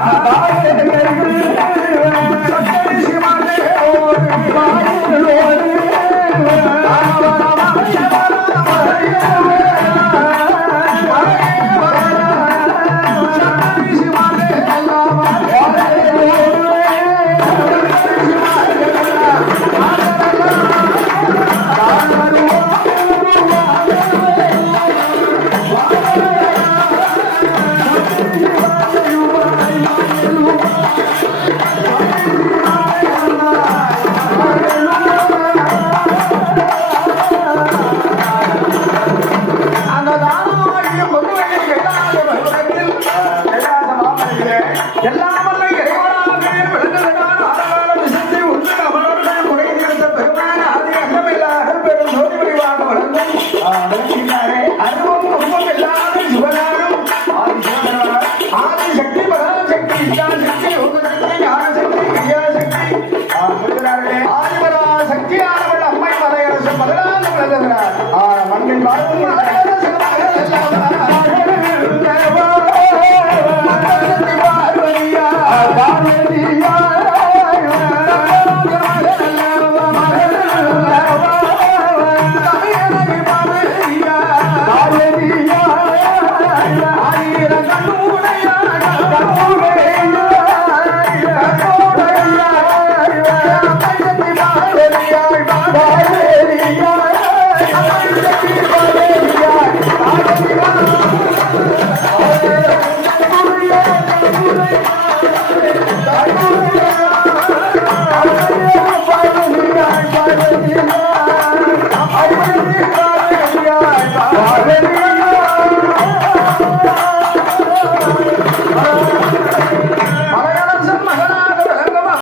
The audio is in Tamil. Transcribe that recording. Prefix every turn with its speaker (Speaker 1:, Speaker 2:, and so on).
Speaker 1: எல்லாம்
Speaker 2: Thank
Speaker 1: you.